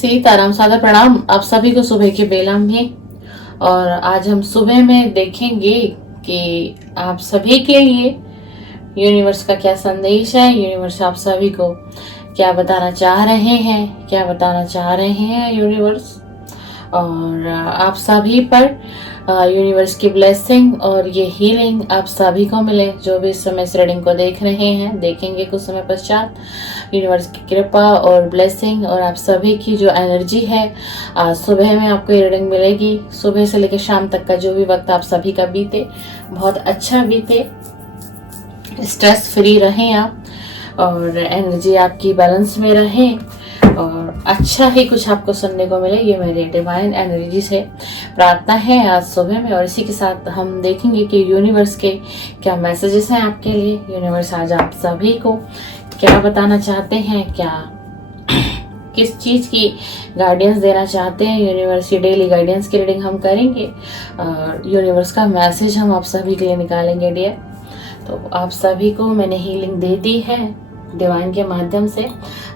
सीताराम, सादर प्रणाम आप सभी को सुबह के बेला में। और आज हम सुबह में देखेंगे कि आप सभी के लिए यूनिवर्स का क्या संदेश है, यूनिवर्स आप सभी को क्या बताना चाह रहे हैं, क्या बताना चाह रहे हैं यूनिवर्स। और आप सभी पर यूनिवर्स की ब्लेसिंग और ये हीलिंग आप सभी को मिले जो भी इस समय इस रीडिंग को देख रहे हैं, देखेंगे कुछ समय पश्चात। यूनिवर्स की कृपा और ब्लेसिंग और आप सभी की जो एनर्जी है आज सुबह में आपको ये रीडिंग मिलेगी। सुबह से लेकर शाम तक का जो भी वक्त आप सभी का बीते बहुत अच्छा बीते, स्ट्रेस फ्री रहें आप और एनर्जी आपकी बैलेंस में रहे और अच्छा ही कुछ आपको सुनने को मिले, ये मेरी डिवाइन एनर्जी से प्रार्थना है आज सुबह में। और इसी के साथ हम देखेंगे कि यूनिवर्स के क्या मैसेजेस हैं आपके लिए, यूनिवर्स आज आप सभी को क्या बताना चाहते हैं, क्या किस चीज़ की गाइडेंस देना चाहते हैं यूनिवर्स। ये डेली गाइडेंस की रीडिंग हम करेंगे और यूनिवर्स का मैसेज हम आप सभी के लिए निकालेंगे डियर। तो आप सभी को मैंने हीलिंग दे दी है डिवाइन के माध्यम से,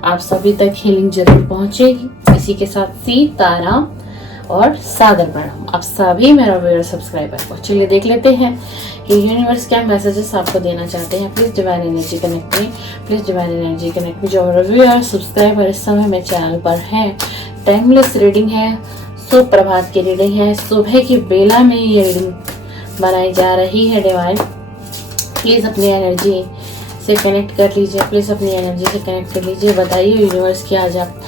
आप सभी तक हीलिंग जरूर पहुंचेगी। इसी के साथ सीताराम और सादर प्रणाम आप सभी मेरा व्यूअर सब्सक्राइबर को। चलिए देख लेते हैं कि यूनिवर्स क्या मैसेजेस आपको देना चाहते हैं। प्लीज डिवाइन एनर्जी कनेक्ट में, प्लीज डिवाइन एनर्जी कनेक्ट में। जो मेरे व्यूअर सब्सक्राइबर इस समय मेरे चैनल पर हैं, टाइमलेस रीडिंग है, सुप्रभात की रीडिंग है, सुबह की बेला में ये रीडिंग बनाई जा रही है डिवाइन। प्लीज अपनी एनर्जी से कनेक्ट कर लीजिए, प्लीज अपनी एनर्जी से कनेक्ट कर लीजिए। बताइए यूनिवर्स की आज आप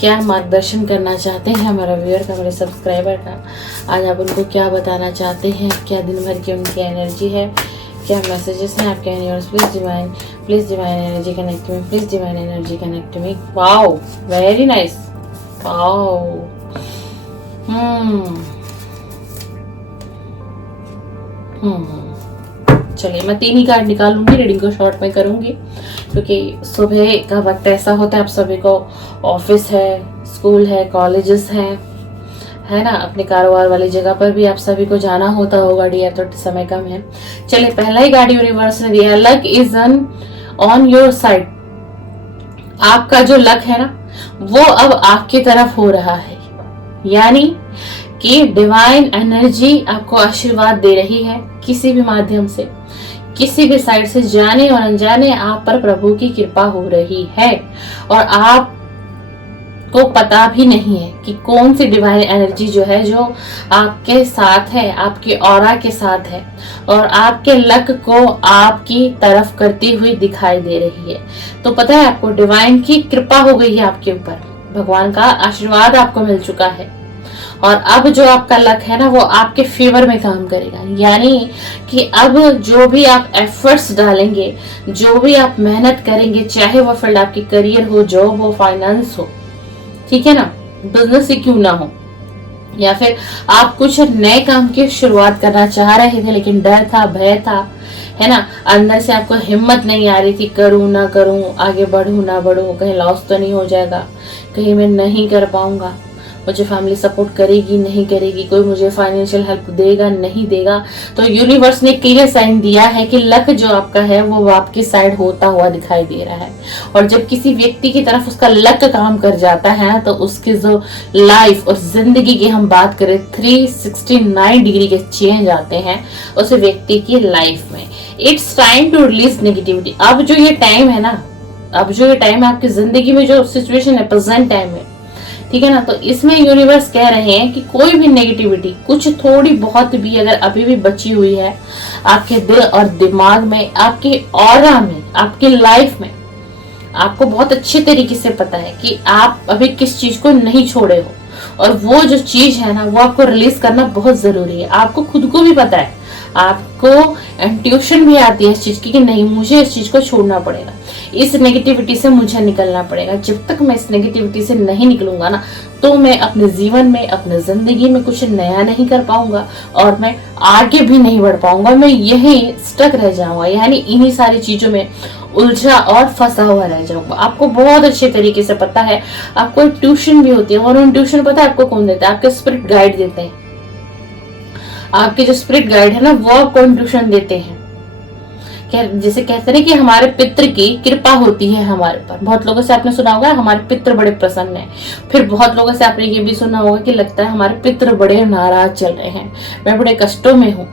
क्या मार्गदर्शन करना चाहते हैं हमारा व्यूअर का, मेरे सब्सक्राइबर का। आज आप उनको क्या बताना चाहते हैं, क्या दिन भर की उनकी एनर्जी है, क्या मैसेजेस हैं आपके universe. Please divine energy connect में, प्लीज डिवाइन एनर्जी कनेक्ट में। Wow very nice, wow. चलिए मैं 3 ही कार्ड निकालूंगी, रीडिंग को शॉर्ट में करूंगी क्योंकि सुबह का वक्त ऐसा होता है, आप सभी को ऑफिस है, स्कूल है, कॉलेजेस है ना, अपने कारोबार वाली जगह पर भी आप सभी को जाना होता होगा डियर, तो समय कम है। चलिए पहला ही कार्ड यूनिवर्स ने दिया, luck is on your side. आपका जो लक है ना वो अब आपकी तरफ हो रहा है, यानी कि डिवाइन एनर्जी आपको आशीर्वाद दे रही है किसी भी माध्यम से, किसी भी साइड से, जाने और अनजाने आप पर प्रभु की कृपा हो रही है और आपको पता भी नहीं है कि कौन सी डिवाइन एनर्जी जो है जो आपके साथ है, आपके ऑरा के साथ है और आपके लक को आपकी तरफ करती हुई दिखाई दे रही है। तो पता है आपको डिवाइन की कृपा हो गई है आपके ऊपर, भगवान का आशीर्वाद आपको मिल चुका है और अब जो आपका लक है ना वो आपके फेवर में काम करेगा। यानी कि अब जो भी आप एफर्ट्स डालेंगे, जो भी आप मेहनत करेंगे, चाहे वो फील्ड आपकी करियर हो, जॉब हो, फाइनेंस हो, ठीक है ना, बिजनेस ही क्यों ना हो, या फिर आप कुछ नए काम की शुरुआत करना चाह रहे थे लेकिन डर था, भय था, है ना, अंदर से आपको हिम्मत नहीं आ रही थी, करूं ना करूं, आगे बढ़ूं ना बढ़ूं, कहीं लॉस तो नहीं हो जाएगा, कहीं मैं नहीं कर पाऊंगा, मुझे फैमिली सपोर्ट करेगी नहीं करेगी, कोई मुझे फाइनेंशियल हेल्प देगा नहीं देगा। तो यूनिवर्स ने क्लियर साइन दिया है कि लक जो आपका है वो आपकी साइड होता हुआ दिखाई दे रहा है। और जब किसी व्यक्ति की तरफ उसका लक काम कर जाता है तो उसकी जो लाइफ और जिंदगी की हम बात करें 369 डिग्री के चेंज आते हैं उस व्यक्ति की लाइफ में। It's time to release negativity. अब जो ये टाइम है ना, अब जो ये टाइम है आपकी जिंदगी में, जो सिचुएशन है प्रेजेंट टाइम में, ठीक है ना, तो इसमें यूनिवर्स कह रहे हैं कि कोई भी नेगेटिविटी कुछ थोड़ी बहुत भी अगर अभी भी बची हुई है आपके दिल और दिमाग में, आपके ऑरा में, आपकी लाइफ में, आपको बहुत अच्छे तरीके से पता है कि आप अभी किस चीज को नहीं छोड़े हो और वो जो चीज है ना वो आपको रिलीज करना बहुत जरूरी है। आपको खुद को भी पता है, आपको इंट्यूशन भी आती है इस चीज की कि नहीं मुझे इस चीज को छोड़ना पड़ेगा, इस नेगेटिविटी से मुझे निकलना पड़ेगा। जब तक मैं इस नेगेटिविटी से नहीं निकलूंगा ना तो मैं अपने जीवन में, अपने जिंदगी में कुछ नया नहीं कर पाऊंगा और मैं आगे भी नहीं बढ़ पाऊंगा, मैं यही स्टक रह जाऊंगा, यानी इन्हीं सारी चीजों में उलझा और फंसा हुआ रह जाऊंगा। आपको बहुत अच्छे तरीके से पता है, आपको ट्यूशन भी होती है और उन ट्यूशन पता है आपको कौन देता है, आपके स्पिरिट गाइड देते हैं। आपके जो स्पिरिट गाइड है ना वो आपको ट्यूशन देते हैं जैसे कहते हैं कि हमारे पितृ की कृपा होती है हमारे पर। बहुत लोगों से आपने सुना होगा हमारे पितृ बड़े प्रसन्न हैं। फिर बहुत लोगों से आपने ये भी सुना होगा कि लगता है हमारे पितृ बड़े नाराज चल रहे हैं, मैं बड़े कष्टों में हूँ,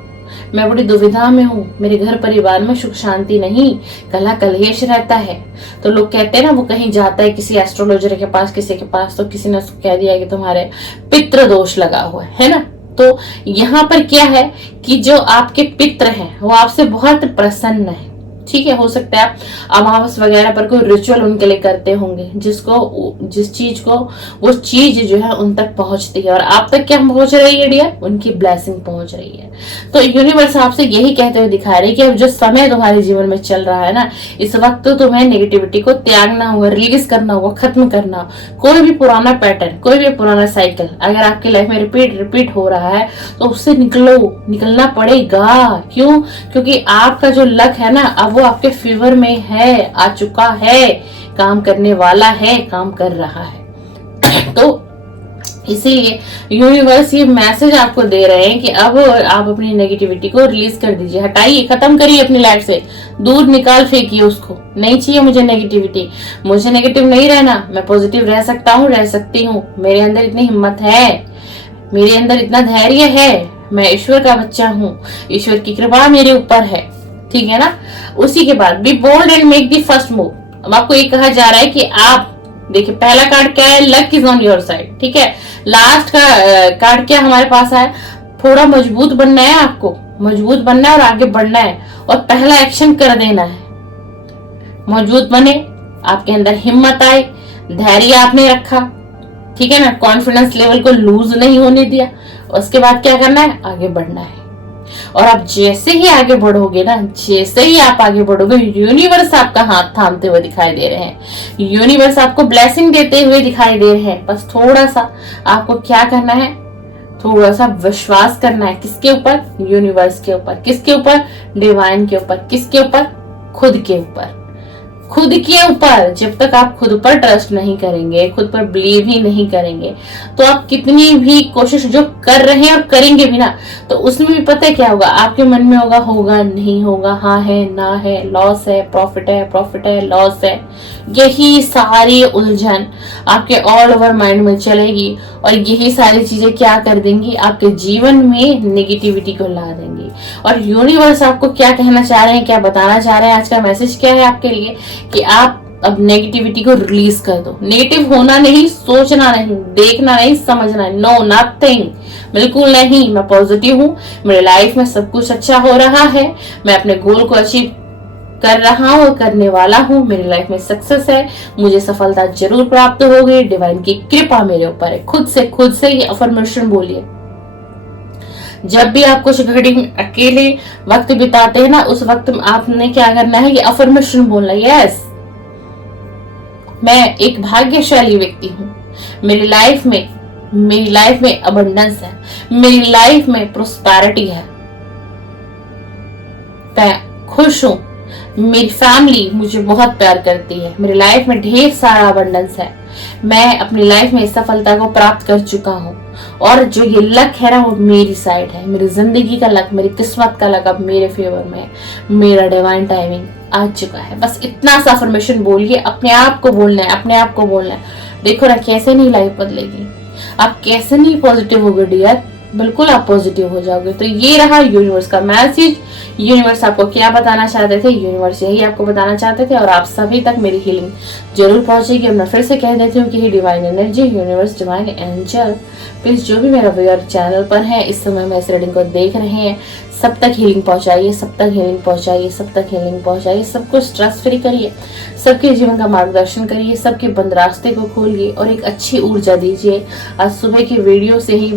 मैं बड़ी दुविधा में हूँ, मेरे घर परिवार में सुख शांति नहीं, कलह कलेश रहता है। तो लोग कहते हैं ना, वो कहीं जाता है किसी एस्ट्रोलॉजर के पास, किसी के पास, तो किसी ने उसको कह दिया कि तुम्हारे पितृ दोष लगा हुआ है ना। तो यहाँ पर क्या है कि जो आपके पितृ हैं वो आपसे बहुत प्रसन्न है। ठीक है, हो सकता है आप अमावस वगैरह पर कोई रिचुअल उनके लिए करते होंगे, जिस चीज को वो चीज जो है उन तक पहुंचती है। और आप तक क्या पहुंच रही है डियर? उनकी ब्लेसिंग पहुंच रही है। तो यूनिवर्स आपसे यही कहते हुए दिखा रही है कि अब जो समय तुम्हारे जीवन में चल रहा है ना, इस वक्त तो तुम्हें नेगेटिविटी को त्यागना होगा, रिलीज करना होगा, खत्म करना। कोई भी पुराना पैटर्न, कोई भी पुराना साइकिल अगर आपकी लाइफ में रिपीट हो रहा है तो उससे निकलना पड़ेगा। क्यों? क्योंकि आपका जो लक है ना, अब वो आपके फेवर में है, आ चुका है, काम करने वाला है, काम कर रहा है। तो इसीलिए यूनिवर्स ये मैसेज आपको दे रहे हैं कि अब आप अपनी नेगेटिविटी को रिलीज कर दीजिए, हटाइए, खत्म करिए अपनी लाइफ से, दूर निकाल फेंकिए उसको। नहीं चाहिए मुझे नेगेटिविटी, मुझे नेगेटिव नहीं रहना, मैं पॉजिटिव रह सकता हूँ, रह सकती हूँ, मेरे अंदर इतनी हिम्मत है, मेरे अंदर इतना धैर्य है, मैं ईश्वर का बच्चा हूँ, ईश्वर की कृपा मेरे ऊपर है। ठीक है ना। उसी के बाद be bold and make the first move. अब आपको ये कहा जा रहा है कि आप देखिए, पहला कार्ड क्या है? Luck is on your side. ठीक है। लास्ट का कार्ड क्या हमारे पास है? थोड़ा मजबूत बनना है, आपको मजबूत बनना है और आगे बढ़ना है और पहला एक्शन कर देना है। मजबूत बने, आपके अंदर हिम्मत आए, धैर्य आपने रखा, ठीक है ना, कॉन्फिडेंस लेवल को लूज नहीं होने दिया। उसके बाद क्या करना है? आगे बढ़ना है। और आप जैसे ही आगे बढ़ोगे ना, जैसे ही आप आगे बढ़ोगे, यूनिवर्स आपका हाथ थामते हुए दिखाई दे रहे हैं, यूनिवर्स आपको ब्लेसिंग देते हुए दिखाई दे रहे हैं। बस थोड़ा सा आपको क्या करना है? थोड़ा सा विश्वास करना है। किसके ऊपर? यूनिवर्स के ऊपर। किसके ऊपर? डिवाइन के ऊपर। किसके ऊपर? खुद के ऊपर। खुद के ऊपर जब तक आप खुद पर ट्रस्ट नहीं करेंगे, खुद पर बिलीव ही नहीं करेंगे, तो आप कितनी भी कोशिश जो कर रहे हैं और करेंगे भी ना, तो उसमें भी पता है क्या होगा? आपके मन में होगा, होगा नहीं होगा, हाँ है ना है, लॉस है प्रॉफिट है लॉस है। यही सारी उलझन आपके ऑल ओवर माइंड में चलेगी और यही सारी चीजें क्या कर देंगी? आपके जीवन में नेगेटिविटी को ला देंगी। और यूनिवर्स आपको क्या कहना चाह रहे हैं, क्या बताना चाह रहे हैं? आज का मैसेज क्या है आपके लिए कि आप अब नेगेटिविटी को रिलीज कर दो। नेगेटिव होना नहीं, सोचना नहीं, देखना नहीं, समझना नहीं, नो नथिंग, बिल्कुल नहीं। मैं पॉजिटिव हूँ, मेरे लाइफ में सब कुछ अच्छा हो रहा है, मैं अपने गोल को अचीव कर रहा हूँ, करने वाला हूँ, मेरी लाइफ में सक्सेस है, मुझे सफलता जरूर प्राप्त होगी, डिवाइन की कृपा मेरे ऊपर है। खुद से ये अफर्मेशन बोलिए। जब भी आप कुछ घड़ी अकेले वक्त बिताते हैं ना, उस वक्त आपने क्या करना है? ये अफर्मेशन बोलना। यस, मैं एक भाग्यशाली व्यक्ति हूँ, मेरी लाइफ में अबंडेंस है, मेरी लाइफ में प्रोस्पेरिटी है, मैं खुश हूँ, मेरी फैमिली मुझे बहुत प्यार करती है, मेरी लाइफ में ढेर सारा अबंडेंस है, मैं अपनी लाइफ में सफलता को प्राप्त कर चुका हूँ और जो ये लक है ना, वो मेरी साइड है, मेरी जिंदगी का लक, मेरी किस्मत का लक अब मेरे फेवर में है, मेरा डिवाइन टाइमिंग आ चुका है। बस इतना सा अफर्मेशन बोलिए, अपने आप को बोलना है, अपने आप को बोलना है। देखो ना कैसे नहीं लाइफ बदलेगी, आप कैसे नहीं पॉजिटिव होगे डियर, बिल्कुल आप पॉजिटिव हो जाओगे। तो ये रहा यूनिवर्स का मैसेज। यूनिवर्स आपको क्या बताना चाहते थे? यूनिवर्स यही आपको बताना चाहते थे और आप सभी तक मेरी हीलिंग जरूर पहुंचेगी। मैं फिर से कह देती हूँ कि divine energy, universe, divine angel, please जो भी मेरा व्यूअर चैनल पर है, इस समय मैं इस रीडिंग को देख रहे हैं, सब तक हीलिंग पहुंचाइए, सब तक हीलिंग पहुंचाइए, सब तक हीलिंग पहुंचाइए, सबको स्ट्रेस फ्री करिए, सबके जीवन का मार्गदर्शन करिए, सबके बंद रास्ते को खोलिए और एक अच्छी ऊर्जा दीजिए। आज सुबह की वीडियो से ही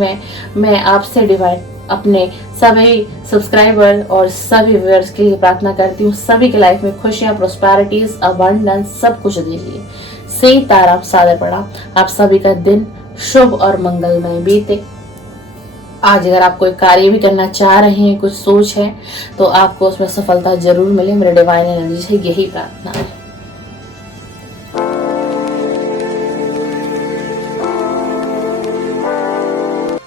मैं आपसे डिवाइन अपने सभी सब्सक्राइबर और सभी व्यूअर्स के लिए प्रार्थना करती हूँ, सभी की लाइफ में खुशियां, प्रोस्पेरिटीज, अबंडेंस सब कुछ दीजिए। सीताराम, सादर प्रणाम। आप सभी का दिन शुभ और मंगलमय बीते। आज अगर आप कोई कार्य भी करना चाह रहे हैं, कुछ सोच है, तो आपको उसमें सफलता जरूर मिले। मेरे डिवाइन एनर्जी से यही प्रार्थना है।